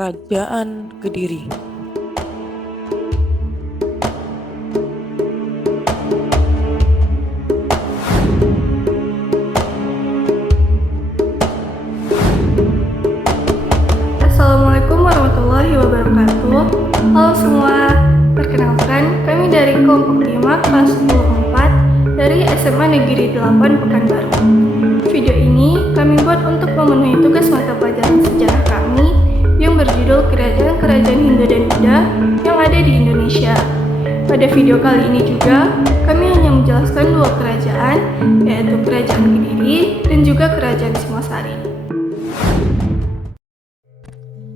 Kerajaan Kediri. Assalamualaikum warahmatullahi wabarakatuh. Halo semua, perkenalkan kami dari kelompok 5 kelas 24 dari SMA Negeri 8 Pekanbaru. Video ini kami buat untuk memenuhi tugas mata pelajaran sejarah kami yang berjudul Kerajaan-Kerajaan Hindu dan Buddha yang ada di Indonesia. Pada video kali ini juga kami hanya menjelaskan dua kerajaan, yaitu Kerajaan Kediri dan juga Kerajaan Singosari.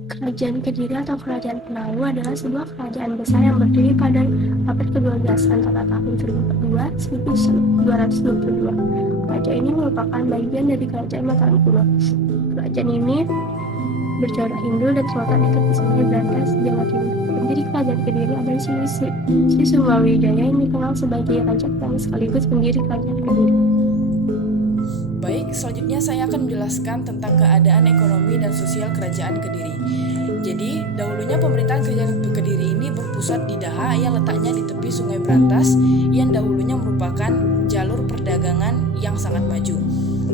Kerajaan Kediri atau Kerajaan Penalu adalah sebuah kerajaan besar yang berdiri pada abad ke-12 antara tahun 1002-1222. Kerajaan ini merupakan bagian dari Kerajaan Mataram kuno. Kerajaan ini bercorak Hindu dan terletak dekat di Sungai Brantas, Jawa Timur. Pendiri Kerajaan Kediri adalah Sri Sumbawijaya yang dikenal sebagai raja pertama sekaligus pendiri Kerajaan Kediri. Baik, selanjutnya saya akan menjelaskan tentang keadaan ekonomi dan sosial Kerajaan Kediri. Jadi, dahulunya pemerintahan Kerajaan Kediri ini berpusat di Daha yang letaknya di tepi Sungai Brantas yang dahulunya merupakan jalur perdagangan yang sangat maju.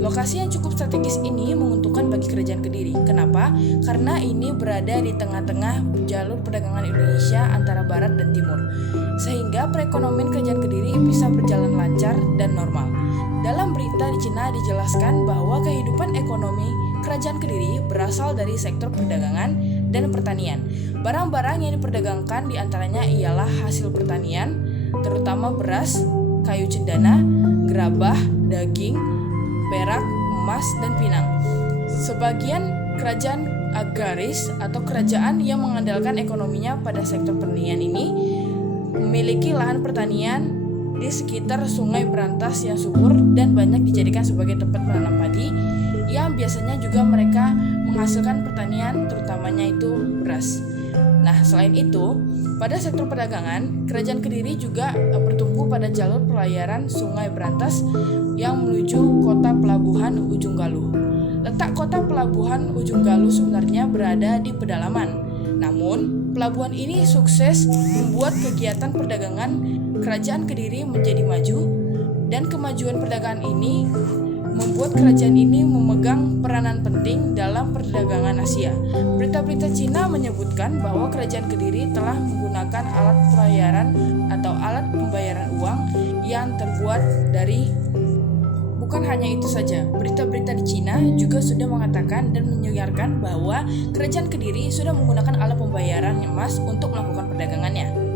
Lokasi yang cukup strategis ini menguntungkan bagi Kerajaan Kediri. Kenapa? Karena ini berada di tengah-tengah jalur perdagangan Indonesia antara barat dan timur, sehingga perekonomian Kerajaan Kediri bisa berjalan lancar dan normal. Dalam berita di Cina dijelaskan bahwa kehidupan ekonomi Kerajaan Kediri berasal dari sektor perdagangan dan pertanian. Barang-barang yang diperdagangkan diantaranya ialah hasil pertanian, terutama beras, kayu cendana, gerabah, daging, perak, emas, dan pinang. Sebagian kerajaan agraris atau kerajaan yang mengandalkan ekonominya pada sektor pertanian ini memiliki lahan pertanian di sekitar Sungai Brantas yang subur dan banyak dijadikan sebagai tempat menanam padi yang biasanya juga mereka menghasilkan pertanian terutamanya itu beras. Nah, selain itu, pada sektor perdagangan, Kerajaan Kediri juga bertumpu pada jalur pelayaran Sungai Brantas yang menuju kota pelabuhan Ujung Galuh. Letak kota pelabuhan Ujung Galuh sebenarnya berada di pedalaman. Namun, pelabuhan ini sukses membuat kegiatan perdagangan Kerajaan Kediri menjadi maju, dan kemajuan perdagangan ini membuat kerajaan ini memegang peranan penting dalam perdagangan Asia. Berita-berita Cina menyebutkan bahwa Kerajaan Kediri telah menggunakan alat pelayaran atau alat pembayaran uang yang terbuat dari. Bukan hanya itu saja, berita-berita di Cina juga sudah mengatakan dan menyiarkan bahwa Kerajaan Kediri sudah menggunakan alat pembayaran emas untuk melakukan perdagangannya.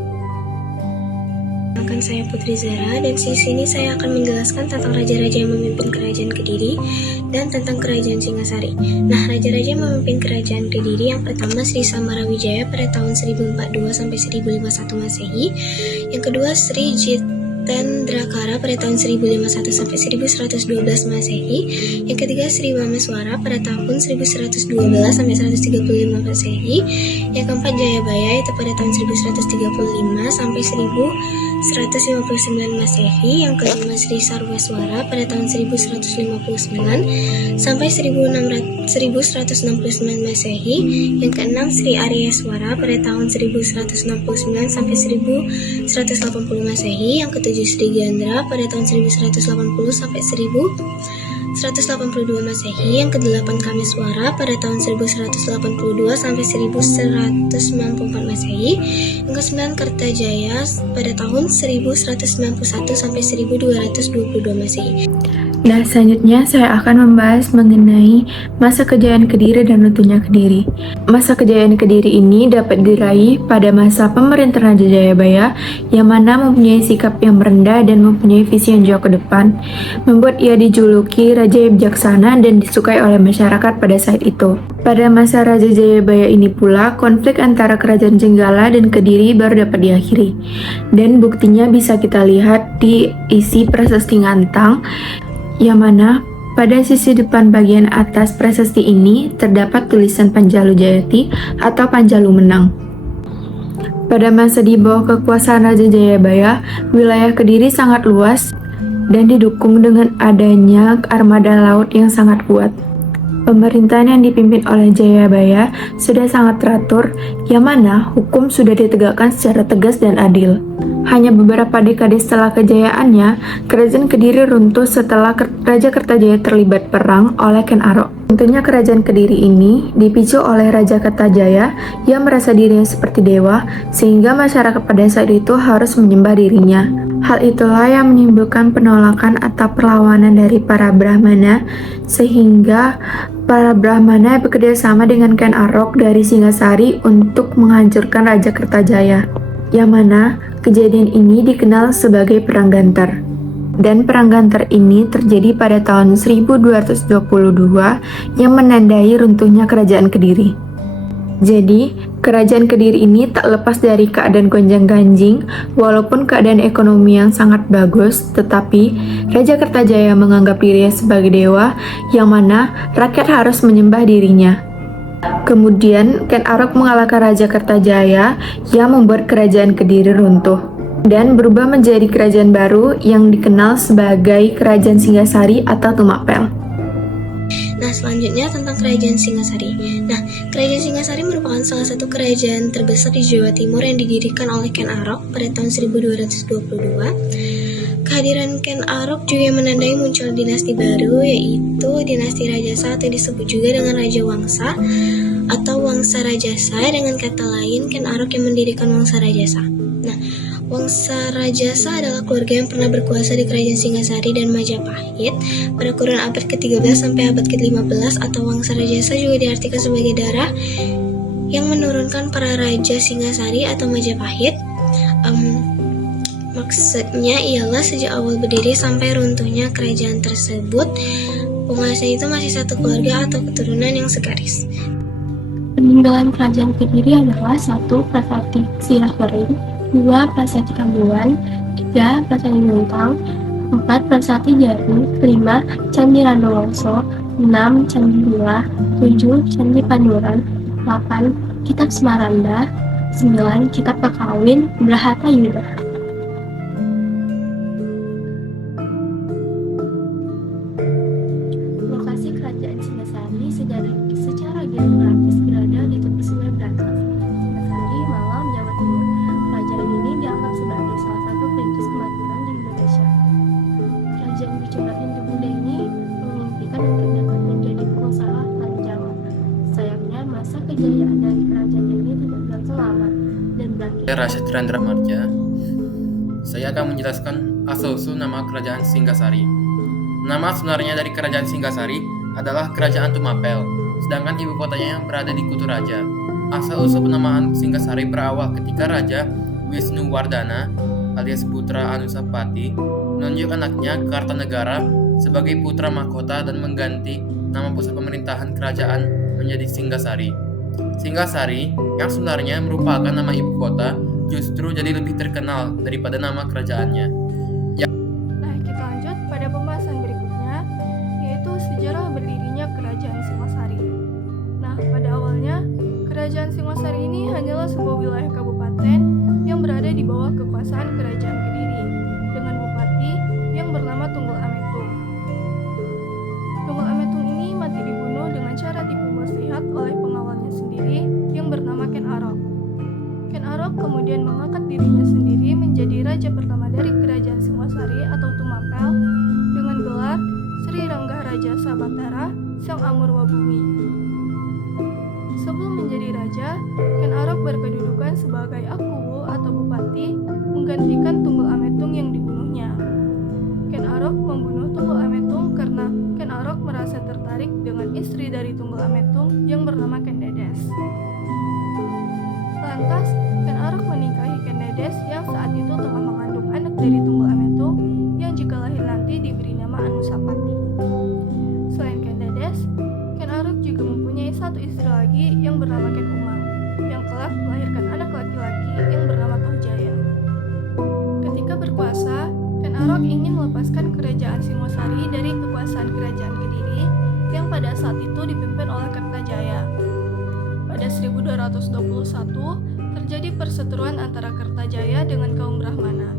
Perkenalkan, saya Putri Zara, dan di sini saya akan menjelaskan tentang raja-raja yang memimpin Kerajaan Kediri dan tentang Kerajaan Singasari. Nah, raja-raja yang memimpin Kerajaan Kediri yang pertama Sri Samarawijaya pada tahun 1042 sampai 1051 Masehi. Yang kedua Sri Jitendrakara pada tahun 1051 sampai 1112 Masehi. Yang ketiga Sri Wameswara pada tahun 1112 sampai 135 Masehi. Yang keempat Jayabaya itu pada tahun 1135 sampai 1159 Masehi. Yang kelima Sri Sarweswara pada tahun 1159 sampai 1169 Masehi. Yang keenam Sri Aryaswara pada tahun 1169 sampai 1180 Masehi. Yang ketujuh Sri Gandra pada tahun 1180 sampai 1182 Masehi. Yang kedelapan Kameswara pada tahun 1182 sampai 1194 Masehi. Yang kesembilan Kertajaya pada tahun 1191 sampai 1222 Masehi. Nah, selanjutnya saya akan membahas mengenai masa kejayaan Kediri dan runtuhnya Kediri. Masa kejayaan Kediri ini dapat diraih pada masa pemerintahan Raja Jayabaya yang mana mempunyai sikap yang merendah dan mempunyai visi yang jauh ke depan, membuat ia dijuluki Raja yang bijaksana dan disukai oleh masyarakat pada saat itu. Pada masa Raja Jayabaya ini pula, konflik antara Kerajaan Jenggala dan Kediri baru dapat diakhiri. Dan buktinya bisa kita lihat di isi prasasti Ngantang, yang mana pada sisi depan bagian atas prasasti ini terdapat tulisan Panjalu Jayati atau Panjalu menang. Pada masa di bawah kekuasaan Raja Jayabaya, wilayah Kediri sangat luas dan didukung dengan adanya armada laut yang sangat kuat. Pemerintahan yang dipimpin oleh Jayabaya sudah sangat teratur, yang mana hukum sudah ditegakkan secara tegas dan adil. Hanya beberapa dekade setelah kejayaannya, kerajaan Kediri runtuh setelah Raja Kertajaya terlibat perang oleh Ken Arok. Tentunya kerajaan Kediri ini dipicu oleh Raja Kertajaya yang merasa dirinya seperti dewa, sehingga masyarakat pada saat itu harus menyembah dirinya. Hal itulah yang menimbulkan penolakan atau perlawanan dari para Brahmana, sehingga para Brahmana bekerja sama dengan Ken Arok dari Singasari untuk menghancurkan Raja Kertajaya, yang mana kejadian ini dikenal sebagai Perang Gantar. Dan Perang Gantar ini terjadi pada tahun 1222 yang menandai runtuhnya kerajaan Kediri. Jadi, kerajaan Kediri ini tak lepas dari keadaan gonjang-ganjing. Walaupun keadaan ekonomi yang sangat bagus, tetapi Raja Kertajaya menganggap dirinya sebagai dewa, yang mana rakyat harus menyembah dirinya. Kemudian, Ken Arok mengalahkan Raja Kertajaya yang membuat kerajaan Kediri runtuh dan berubah menjadi kerajaan baru yang dikenal sebagai Kerajaan Singasari atau Tumapel. Nah, selanjutnya tentang Kerajaan Singasari. Nah, Kerajaan Singasari merupakan salah satu kerajaan terbesar di Jawa Timur yang didirikan oleh Ken Arok pada tahun 1222. Kehadiran Ken Arok juga menandai muncul dinasti baru, yaitu dinasti Rajasa atau disebut juga dengan Raja Wangsa atau Wangsa Rajasa. Dengan kata lain, Ken Arok yang mendirikan Wangsa Rajasa. Nah, Wangsa Rajasa adalah keluarga yang pernah berkuasa di Kerajaan Singasari dan Majapahit pada kurun abad ke-13 sampai abad ke-15, atau Wangsa Rajasa juga diartikan sebagai darah yang menurunkan para Raja Singasari atau Majapahit. Maksudnya ialah sejak awal berdiri sampai runtuhnya kerajaan tersebut, penguasa itu masih satu keluarga atau keturunan yang segaris. Peninggalan kerajaan Kediri adalah 1. Prasasti Sirahpering, 2. Prasasti Kambuan, 3. Prasasti Nuntang, 4. Prasasti Jaru, 5. Candi Randowongso, 6. Candi Bula, 7. Candi Panduran, 8. Kitab Semaranda, 9. Kitab Kakawin, Brahata Yuda. Lokasi kerajaan Singasari secara geografis berada di tepi Sungai Berantas, Singasari, Malang, Jawa Timur. Kerajaan ini dianggap sebagai salah satu perintis kemajuan di Indonesia. Kerajaan Bucura Hindu Buddha ini memimpikan untuk dapat menjadi pengusaha Tanjama. Sayangnya masa kejayaan dari kerajaan ini tidak berlangsung lama dan berakhir. Saya Rashid Rendra Marja. Saya akan menjelaskan asal-usul nama kerajaan Singasari. Nama sebenarnya dari kerajaan Singasari adalah Kerajaan Tumapel, sedangkan ibu kotanya yang berada di Kuturaja. Asal-usul penamaan Singasari berawal ketika Raja Wisnuwardana alias putra Anusapati menunjuk anaknya Kartanegara sebagai putra mahkota dan mengganti nama pusat pemerintahan kerajaan menjadi Singasari. Singasari yang sebenarnya merupakan nama ibu kota justru jadi lebih terkenal daripada nama kerajaannya. Nah, kita lanjut pada pembahasan berikutnya, yaitu sejarah berdirinya Kerajaan Singasari. Nah, pada awalnya, Kerajaan Singasari ini hanyalah sebuah wilayah kabupaten yang berada di bawah kekuasaan Kerajaan Kediri, dengan bupati yang bernama Tunggul Ametung. Tunggul Ametung ini mati dibunuh dengan cara tipu muslihat oleh pengawalnya sendiri yang bernama Ken Arok. Ken Arok kemudian mengangkat dirinya sendiri menjadi raja pertama dari Kerajaan Singasari atau Tumapel dengan gelar Sri Rangga Raja Sabatara Sang Amurwa Bumi. Sebelum menjadi raja, Ken Arok berkedudukan sebagai Akuwu atau bupati, menggantikan Tunggul Ametung yang dibunuhnya. Ken Arok membunuh Tunggul Ametung karena Ken Arok merasa tertarik dengan istri dari Tunggul Ametung yang bernama Ken Dedes. Lantas, Ken Arok menikahi Ken Dedes yang saat itu tengah mengandung anak dari Tunggul Ametung yang jika lahir nanti diberi nama Anusapati. Selain Ken Dedes, Ken Arok juga mempunyai satu istri lagi yang bernama Ken Umang, yang kelak melahirkan anak laki-laki yang bernama Tohjaya. Ketika berkuasa, Ken Arok ingin melepaskan Kerajaan Singasari dari kekuasaan Kerajaan Kediri yang pada saat itu dipimpin oleh Kertajaya. Pada 1221, terjadi perseteruan antara Kertajaya dengan kaum Brahmana.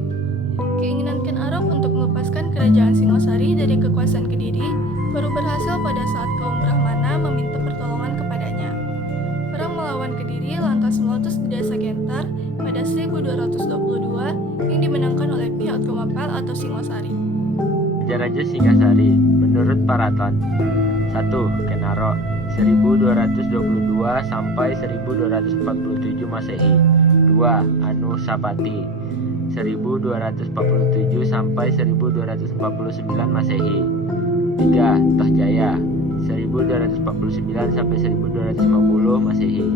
Keinginan Ken Arok untuk melepaskan Kerajaan Singasari dari kekuasaan Kediri baru berhasil pada saat kaum Brahmana meminta pertolongan kepadanya. Perang melawan Kediri lantas meletus di desa Gentar pada 1222 yang dimenangkan oleh pihak Tumapel atau Singosari. Raja Singasari menurut Paraton 1. Kenaro 1222 sampai 1247 Masehi. 2. Anusapati 1247 sampai 1249 Masehi. 3. Tohjaya 1249 sampai 1250 Masehi.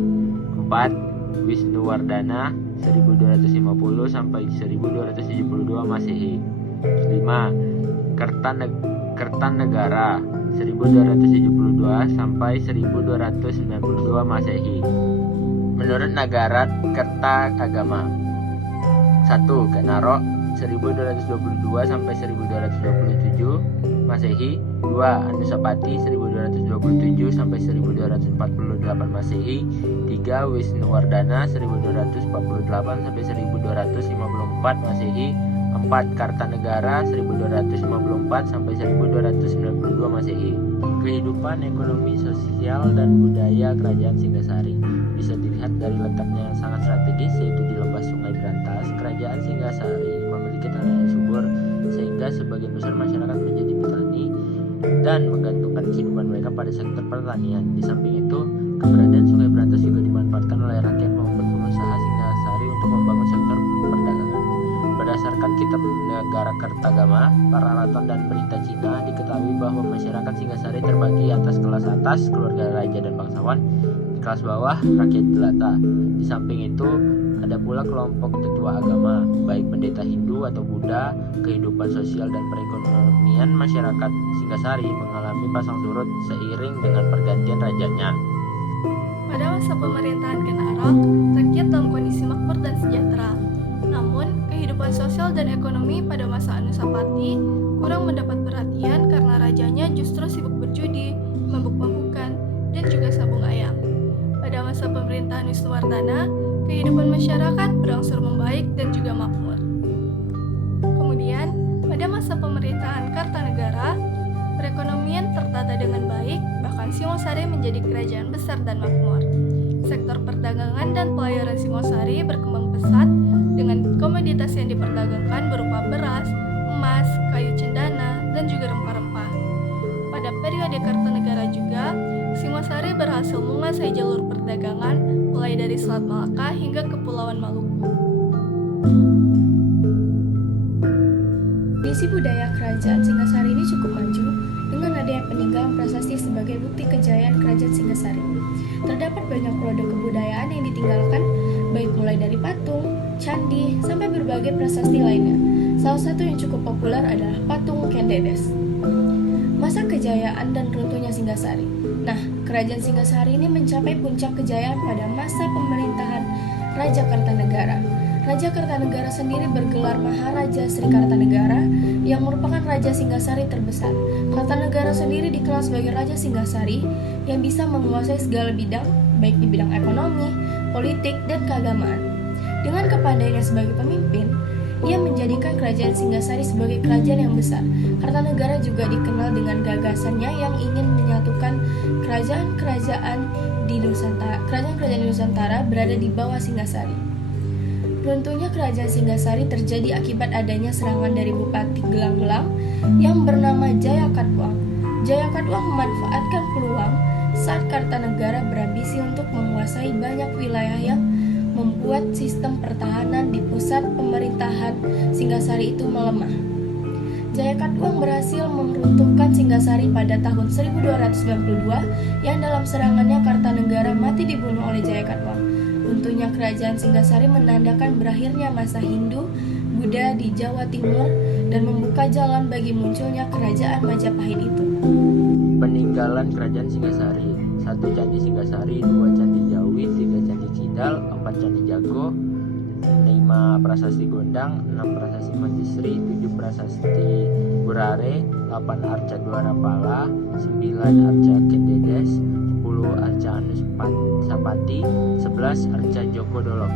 4. Wisnuwardana 1250 sampai 1272 Masehi. 5. Kertanegara 1272 sampai 1292 Masehi. Menurut Nagarat Kertagama 1. Kenaro 1222 sampai 1227 Masehi. 2. Anusapati 1227 sampai 1248 Masehi. 3. Wisnuwardana 1248 sampai 1254 Masehi. 4. Kartanegara 1254 sampai 1292 Masehi. Kehidupan ekonomi, sosial, dan budaya Kerajaan Singasari bisa dilihat dari letaknya yang sangat strategis, yaitu di lembah Sungai Berantas. Kerajaan Singasari memiliki tanah yang subur sehingga sebagian besar masyarakat menjadi petani dan menggantungkan kehidupan mereka pada sektor pertanian. Di samping itu, keberadaan Sungai Berantas juga dimanfaatkan oleh rakyat maupun pengusaha Singasari untuk membangun sektor perdagangan. Berdasarkan kitab Negara Kertagama, Paraton dan Berita Cina, diketahui bahwa masyarakat Singasari terbagi atas kelas atas, keluarga raja dan bangsawan, di kelas bawah, rakyat jelata. Di samping itu, ada pula kelompok tetua agama, baik pendeta Hindu atau Buddha. Kehidupan sosial dan perekonomian masyarakat Singasari mengalami pasang surut seiring dengan pergantian rajanya. Pada masa pemerintahan Ken Arok, rakyat dalam kondisi makmur dan sejahtera. Namun, kehidupan sosial dan ekonomi pada masa Anusapati kurang mendapat perhatian karena rajanya justru sibuk berjudi, mabuk-mabukan, dan juga sabung ayam. Pada masa pemerintahan Wisnuwardana, kehidupan masyarakat berangsur membaik dan juga makmur. Kemudian, pada masa pemerintahan Kartanegara, perekonomian tertata dengan baik, bahkan Singosari menjadi kerajaan besar dan makmur. Sektor perdagangan dan pelayaran Singosari berkembang pesat dengan komoditas yang diperdagangkan berupa beras, emas, kayu cendana, dan juga rempah-rempah. Pada periode Kartanegara juga, Singosari berhasil menguasai jalur perdagangan mulai dari Selat Malaka hingga Kepulauan Maluku. Kondisi budaya kerajaan Singasari ini cukup maju dengan adanya peninggalan prasasti sebagai bukti kejayaan kerajaan Singasari. Terdapat banyak produk kebudayaan yang ditinggalkan, baik mulai dari patung, candi, sampai berbagai prasasti lainnya. Salah satu yang cukup populer adalah patung Kendedes. Masa kejayaan dan runtuhnya Singasari. Nah, kerajaan Singasari ini mencapai puncak kejayaan pada masa pemerintahan Raja Kartanegara. Raja Kartanegara sendiri bergelar Maharaja Sri Kartanegara yang merupakan Raja Singasari terbesar. Kartanegara sendiri dikenal sebagai Raja Singasari yang bisa menguasai segala bidang, baik di bidang ekonomi, politik, dan keagamaan. Dengan kepandaiannya sebagai pemimpin, ia menjadikan kerajaan Singasari sebagai kerajaan yang besar. Kartanegara juga dikenal dengan gagasannya yang ingin menyatukan kerajaan-kerajaan di Nusantara berada di bawah Singasari. Runtuhnya kerajaan Singasari terjadi akibat adanya serangan dari Bupati Gelang-Gelang yang bernama Jayakatwang. Jayakatwang memanfaatkan peluang saat Kartanegara berambisi untuk menguasai banyak wilayah yang membuat sistem pertahanan di pusat pemerintahan Singasari itu melemah. Jayakatwang berhasil meruntuhkan Singasari pada tahun 1292 yang dalam serangannya Kartanegara mati dibunuh oleh Jayakatwang. Runtuhnya kerajaan Singasari menandakan berakhirnya masa Hindu, Buddha di Jawa Timur dan membuka jalan bagi munculnya kerajaan Majapahit itu. Peninggalan kerajaan Singasari: 1. Candi Singasari, 2. Candi Jawi, 3. Candi Cidal, 4. Candi Jago, 5. Prasasti Gondang, 6. Prasasti Manjisri, 7. Prasasti Burare, 8. Arca Dwarapala, 9. Arca Kendedes, 10. Arca Anusapati, 11. Arca Joko Dolok.